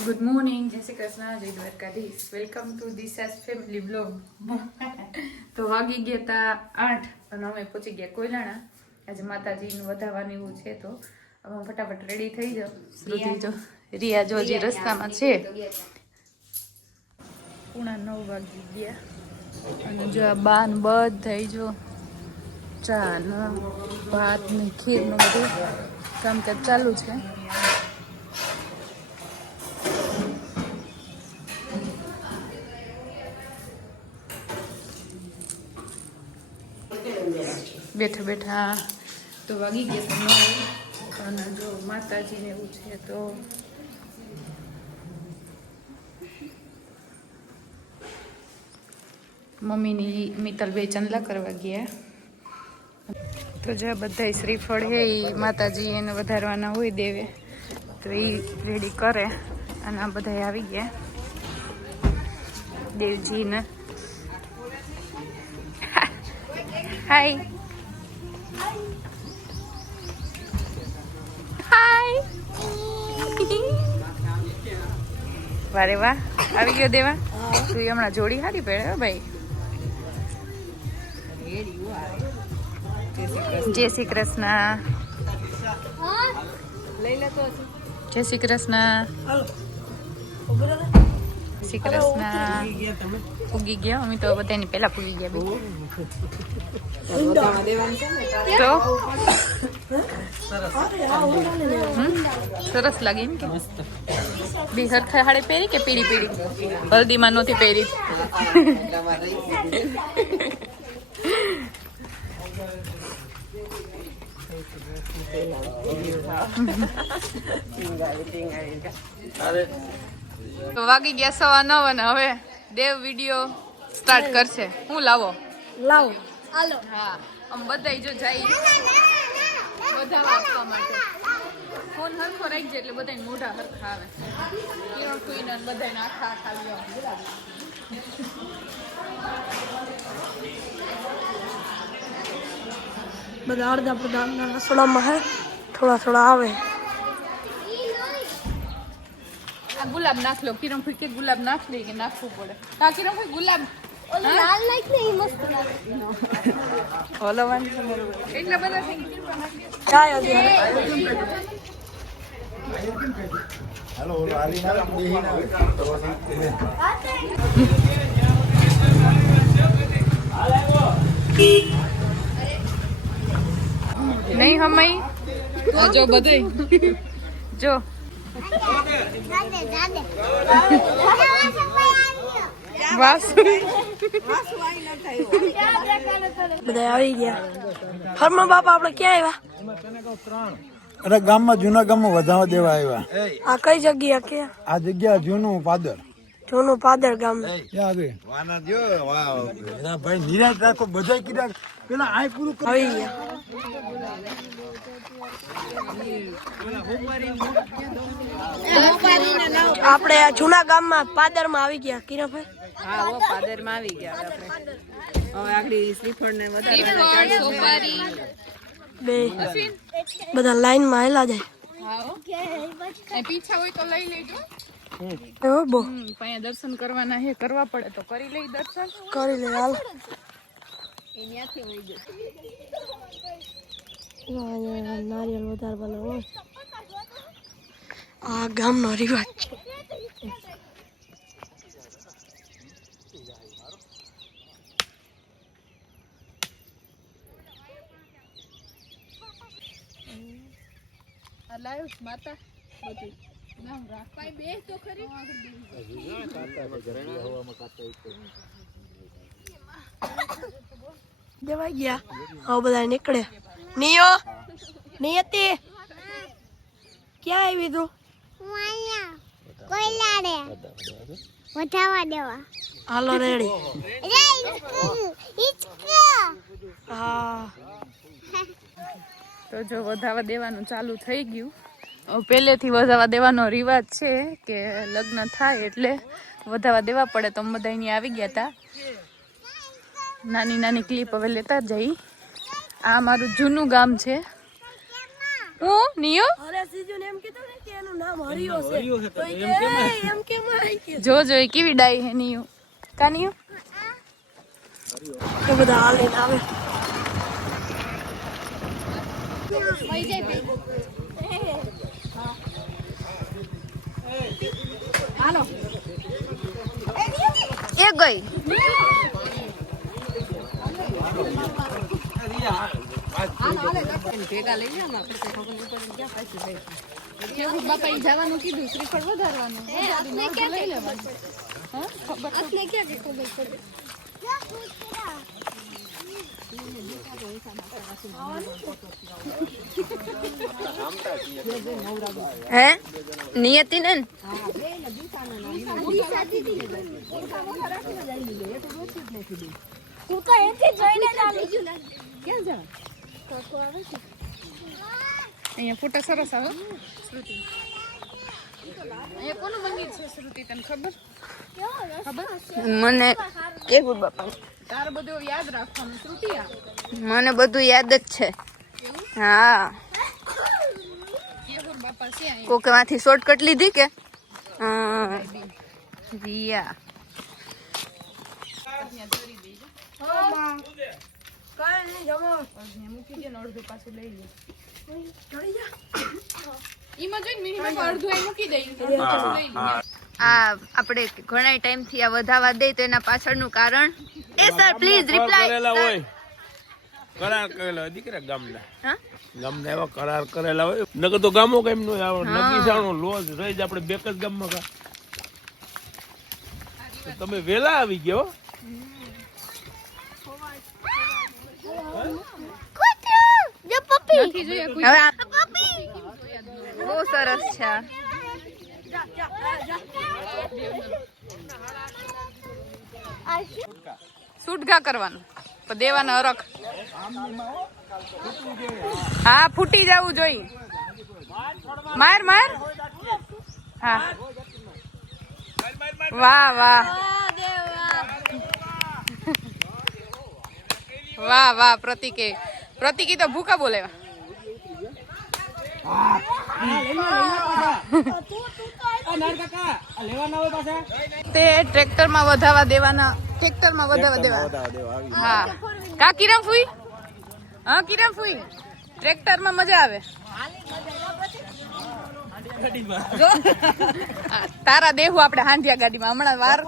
Good morning, જય શ્રી કૃષ્ણ, જય Dwarkadhish. Welcome to Disha's family blog. તો વાગી ગયા તા 8 અને અમે પહોંચી ગયા કોયલાણા. આજે માતાજીનું વધાવવાનું એવું છે તો અમે ફટાફટ રેડી થઈ જાઓ. શ્રુતિ જો રિયા જો હજી રસ્તામાં છે. 9:30 વાગી ગયા અને જો આ બાન બધા જો ચા ને ભાત ને ખીર નું બધું કામકાજ ચાલુ છે. બેઠા બેઠા તો વાગી ગયા તો અને જો માતાજીને એવું છે તો મમ્મીની મિત્તલભાઈ ચંદલા કરવા ગયા. તો જ્યાં બધા શ્રીફળ હે એ માતાજી એને વધારવાના હોય દેવે તો એ રેડી કરે અને આ બધા આવી ગયા દેવજીને. હાય હાય વારે વાહ આવી ગયો દેવા. તું હમણાં જોડી હારી પડે ભાઈ. જય શ્રી કૃષ્ણ. જય શ્રી કૃષ્ણ. શ્રી કૃષ્ણ. પૂગી ગયા અમે તો બધાની પેલા પૂગી ગયા. તો સરસ લાગે એમ કે બી હરખા હાડે પહેરી કે પીળી પીળી હલ્દીમાં નહોતી પહેરી. તો વાગી ગયા 9:15 અને હવે દેવ વિડીયો સ્ટાર્ટ કરશે. હું લાવો હાલો. હા આમ બધા જો જાય બધા વાંચવા માટે ફોન હરખો રાખજે એટલે બધાને મોઢા હરખા આવે. કિરણ કુઈને બધાને આખા આખા બધા અડધા બધા રસોડામાં હે થોડા થોડા આવે. આ ગુલાબ નાખ લો. કિરણ ફૂઈ કે ગુલાબ નાખ લે કે નાખવું પડે. હા કિરણ ફૂઈ ગુલાબ લાલ લાઈટ ને ઈ મસ્ત લાગે. હલવાન એટલા બધા થઈ ગયા. ચાય હતી હાલો ઓલો હાલી ના બેહી ના નહીં હમઈ જો બધું જો બધા આવી ગયા. હરમા બાપા આપણે ક્યાં આવ્યા? અરે ગામમાં જૂના ગામમાં વધાવા દેવા આવ્યા. આ કઈ જગ્યા કે? આ જગ્યા જૂનું પાદર. જૂનું પાદર ગામ. વાના જો વાહ ભાઈ નિરાશ રાખો બધા કીધા પેલા આ પૂરું આવી ગયા. આપણે આ જૂના ગામમાં પાદરમાં આવી ગયા. કિરણભાઈ હા ઓ પાદરમાં આવી ગયા આપણે. હવે આગળ શ્રીફળ ને વધારે સોપારી બે બધા લાઈન માં આવેલા જાય. હા પીછા હોય તો લઈ લેજો. એવો બો અહીંયા દર્શન કરવાના હે કરવા પડે તો કરી લઈ દર્શન. કરી લે હાલ. એન્યાથી વઈ ગયો. નારિયેળ વધારવાનો હોય. આ ગામનો રિવાજ છે. લાયો માતા બધી નામ રાખવાય બે તો ખરી. જવાઈ ગયા. હવે બધા નીકળે. નિયો નિયતિ ક્યાં આવી તું? વધાવા દેવા. હાલો રેડી. હા તો જો વધાવા દેવાનું ચાલુ થઈ ગયું. પહેલેથી વધાવા દેવાનો રિવાજ છે કે લગ્ન થાય એટલે વધાવા દેવા પડે. તો બધા અહીંયા આવી ગયા હતા. નાની નાની ક્લિપ હવે લેતા જઈ. આ મારું જૂનું ગામ છે. હું નિયો અરે સીજુ ને એમ કીધું ને કે એનું નામ હરિયો છે તો એ એમ કેમ આઈ કે જો એ કેવી ડાઈ હે નિયો કા નિયો એ બધા હાલે આવે એ ગઈ બાપા જવાનું કીધું શ્રીફળ વધારવાનું લઈ લેવાનું હે નિયતિ ને અહીંયા ફોટા સરસ આવે શ્રુતિ અહીંયા કોનું મંદિર છે શ્રુતિ તને ખબર મને કેવું બાપા તારે બધું યાદ રાખવાનું શ્રુતિ આ મને બધું યાદ જ છે હા કેવું બાપા છે અહીંયા કોકે માંથી શોર્ટકટ લીધી કે હા રિયા મૂકી દે ને અડધું પાછું લઈ લે ઈમાં જોઈને મિનિમમ અડધું અહીં મૂકી દઈ લઈ લે આ આપણે ઘણા ટાઈમ થી આ વધાવા દે તો એના પાછળનું કારણ એ સર પ્લીઝ રિપ્લાય કરાર કરેલા દીકરા ગામના હા ગામના એવા કરાર કરેલા હોય નકર તો ગામો કેમ નો આવે નક્કી જાણો લોજ રહી જ આપણે બેક જ ગામમાં કા તમે વેલા આવી ગયો નથી જોયા કોઈ હવે બહુ સરસ છે આ. શૂટ ઘા કરવાનું પણ દેવાનો અરખ હા ફૂટી જવું જોઈએ માર માર હા વાહ વાહ વાહ વાહ પ્રતિકી તો ભૂકા બોલેવા તે ટ્રેક્ટરમાં વધાવા દેવાના હા કા કિરણ ફૂઈ હા કિરણ ફૂઈ ટ્રેક્ટરમાં મજા આવે જો તારા દેવું આપણે હાંધિયા ગાડીમાં હમણાં વાર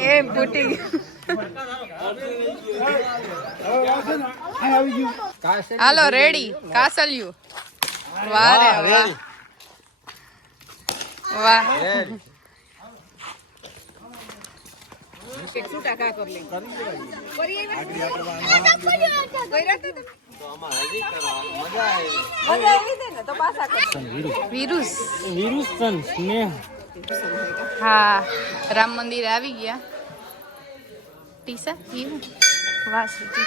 એ ફૂટી હાલો રેડી કાસલ્યું વાહ રે વાહ વાહ હા રામ મંદિર આવી ગયા ટીસા વાહ શ્રુતિ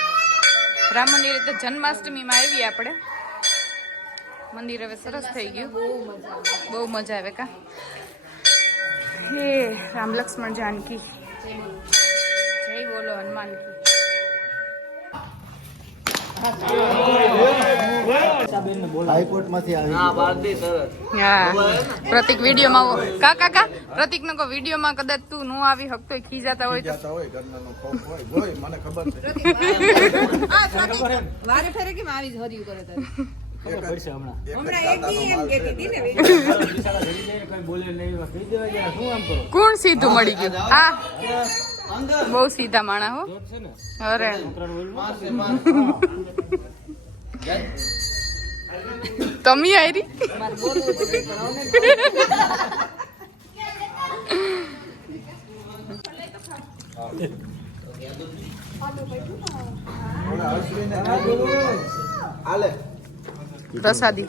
રામ મંદિરે તો જન્માષ્ટમીમાં આવી આપણે મંદિર હવે સરસ થઈ ગયું બહુ મજા આવે કા હે રામ લક્ષ્મણ જાનકી જય બોલો હનુમાન કી હાઈકોર્ટ માંથી આવી હા પ્રતિક વિડીયોમાં કા પ્રતિક નો વિડીયોમાં કદાચ તું નો આવી શકતો ખીજાતા હોય તો ઘરનાનો ખોફ હોય જોઈ મને ખબર છે વારે ફેરે કેમ આવી જ હર્યું કરે તારે કોણ સીધું મળી ગયું આ બહુ સીધા માણા હો અરે તમે આયરી પ્રસાદી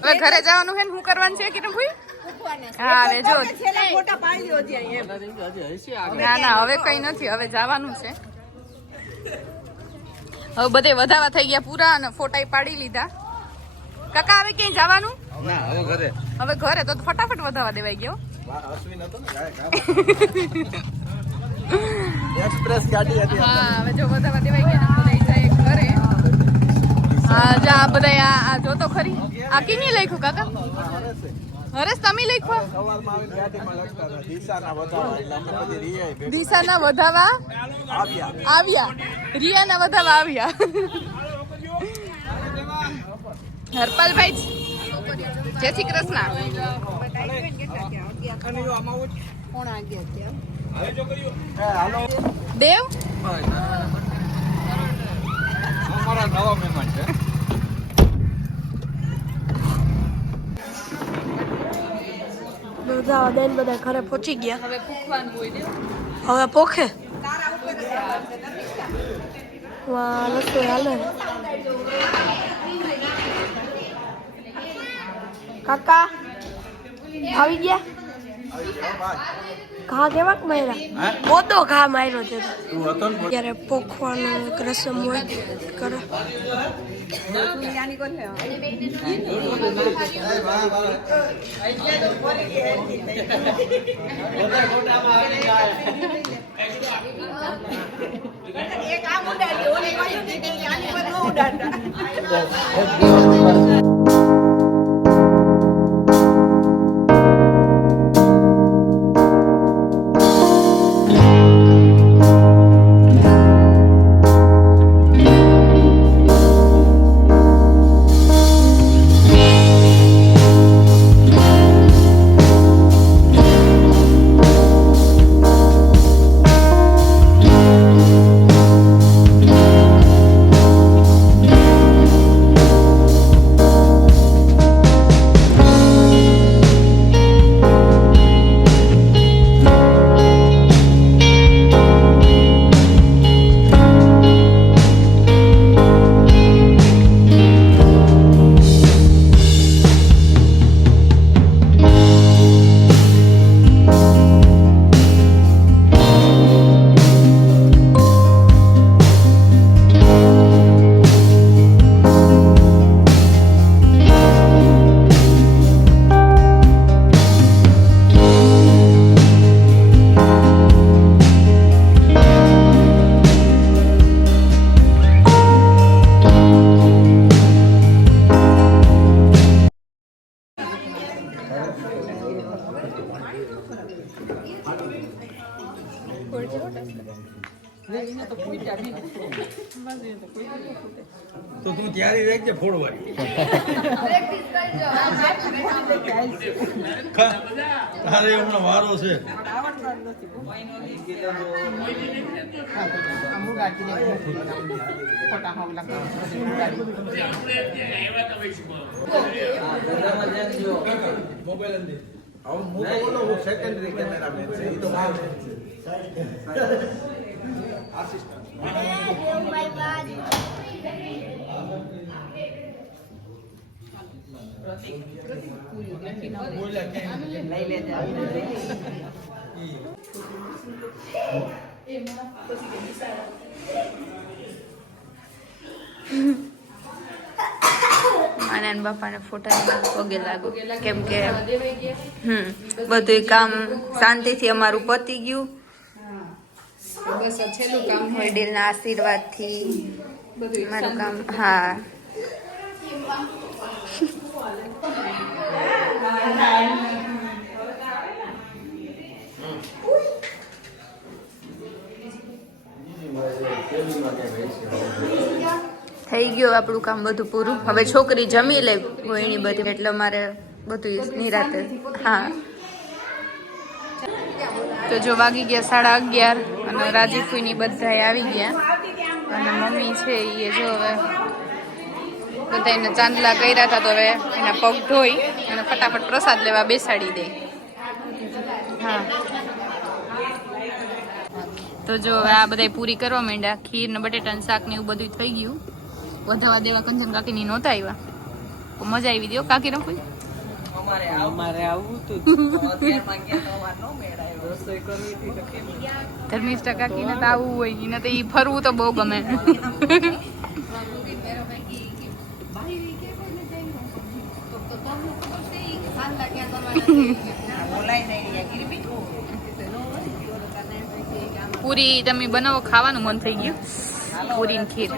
હવે ઘરે જવાનું છે ને શું કરવાનું છે કિરણ ભાઈ હા હવે જો છેલ્લા ફોટા પાડી દો ત્યાં એમ. ના ના હવે કઈ નથી, હવે જવાનું છે. હવે બધે વધાવા થઈ ગયા પૂરા અને ફોટા પાડી લીધા. કાકા હવે ક્યાંય જવાનું? ના હવે ઘરે. હવે ઘરે તો ફટાફટ વધાવા દેવાઈ ગયો. અશ્વિન હતો ને એક્સપ્રેસ ગાડી હતી. હા હવે જો વધાવા દેવાઈ ગયા ને બધા જાય ઘરે. હા જા બધા આ જો તો ખરી આ કીની લખ્યું કાકા? હરેશ તમે લખ્યો? સવારમાં આવીને ગાડીમાં લખતા હતા દિશાના વધાવા એટલે અમે બધી રિયાઈ ભેગા દિશાના વધાવા આવ્યા, રિયાના વધાવા આવ્યા. હરપાલભાઈ જય શ્રી કૃષ્ણ. હાલો દેવ અમારા નવા મહેમાન છે. બધા બેન બધા ઘરે પહોંચી ગયા. હવે પૂખવાનું હોય દેવ. હવે પોખે વાહ રસોઈ હાલે. કાકા આવી ગયા? ઘા કેવાક માર્યા? પોતો ઘા માર્યો છે. ત્યારે પોખવાનું એક રસમ હોય કરે. એક આ ઉડાડી ઓલે કહ્યું ને કે આની પર ન ઉડાડતા. તો તું ત્યારે રહેજે ફોડવાની. તારે હમણાં વારો છે. સેકન્ડરી કેમેરામેન છે એ તો આનંદ બાપાને ફોટા પગે લાગો કેમ કે બધું કામ શાંતિથી અમારું પતી ગયું. બસ આ છેલ્લું કામ હોય. વડીલના આશીર્વાદથી બધું મારું કામ. હા થઈ ગયું આપણું કામ બધું પૂરું. હવે છોકરી જમી લે એની બધી એટલે મારે બધું નિરાતે. હા તો જો વાગી ગયા 11:30 અને રાજીફુઈની બધાય આવી ગયા અને મમ્મી છે એ જો હવે બધા એને ચાંદલા કર્યા હતા તો હવે એના પગ ધોઈ અને ફટાફટ પ્રસાદ લેવા બેસાડી દે. હા તો જો હવે આ બધા પૂરી કરવા માંડ્યા. ખીર ને બટેટાનું શાક ને એવું બધું થઈ ગયું. વધાવા દેવા કંચન કાકીની નહોતા આવ્યા. મજા આવી દો કાકી રંપુઈ ધર્મિષ્ઠા કાકીને તો આવવું હોય એને તો ઈ ફરવું તો બહુ ગમે. પૂરી તમે બનાવો, ખાવાનું મન થઈ ગયું. પૂરી ને ખીર.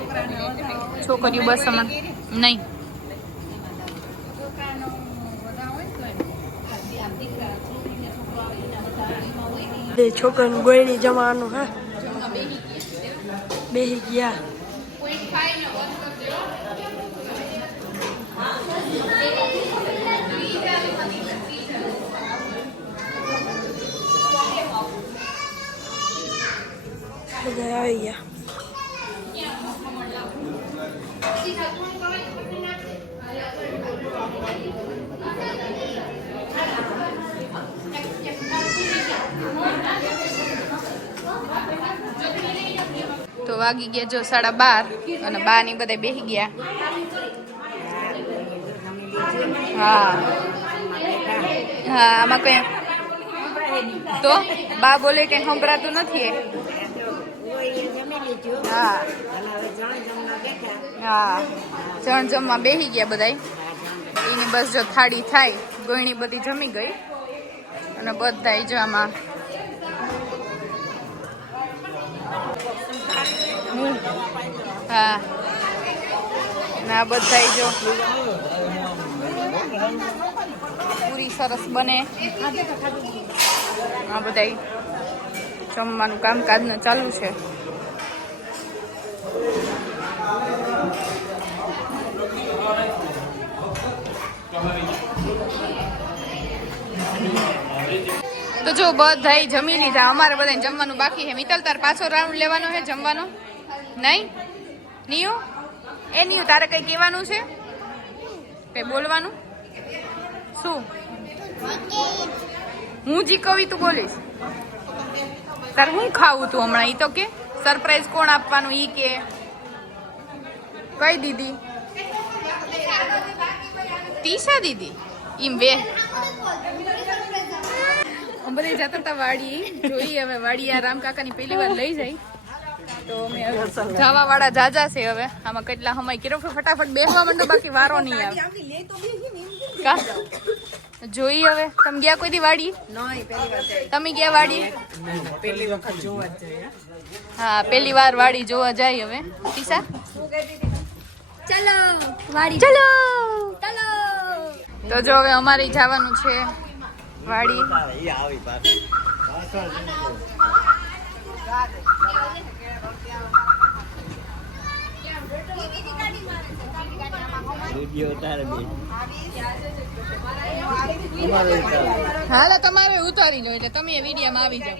છોકરીઓ બસ અમાર નહીં. છોકરાનું ગોળણી જવાનું હા બેહી ગયા. બધા આવી ગયા. તો વાગી ગયા જો 12:30 અને બા ની બધા બેસી ગયા. હા હા આમાં કઈ તો બા બોલે કઈ સંભળાતું નથી. હા હા જણ જમવા બેસી ગયા બધા. એની બસ જો થાળી થાય ગોયણી બધી જમી ગઈ અને બધા જો આમાં હા ના બધા જો પૂરી સરસ બને. આ બધા જમવાનું કામકાજ નું ચાલુ છે. તો જો બધા જમી લીધા. અમારે બધા જમવાનું બાકી છે. મિત્તલ તાર પાછો રાઉન્ડ લેવાનો છે જમવાનો નહીં? નિયુ એ નિયુ તારે કઈ કહેવાનું છે? કઈ બોલવાનું? શું હું જી કવિ તું બોલીશ? તારે હું ખાવું તું હમણાં? ઈ તો કે સરપ્રાઈઝ કોણ આપવાનું ઈ કે કઈ દીદી? તીશા દીદી ઈમ બે બધા જતા હતા વાડી. જોઈએ હવે વાડી આ રામ કાકાની પહેલી વાર લઈ જાય તો અમે જવા વાળા જાજા છે. હવે આમાં કેટલા સમય કર્યો ફટાફટ બેસવા માંડો બાકી વારો નહીં આવે. જોઈ હવે તમે ગયા કોઈ દી વાડી? તમે ગયા વાડી? હા પહેલી વાર વાડી જોવા જાય હવે. ટીસા ચલો વાડી ચલો. ચલો. તો જો હવે અમારે જવાનું છે વાડી. હાલો તમારે ઉતારી લો એટલે તમે વિડીયોમાં આવી જાવ.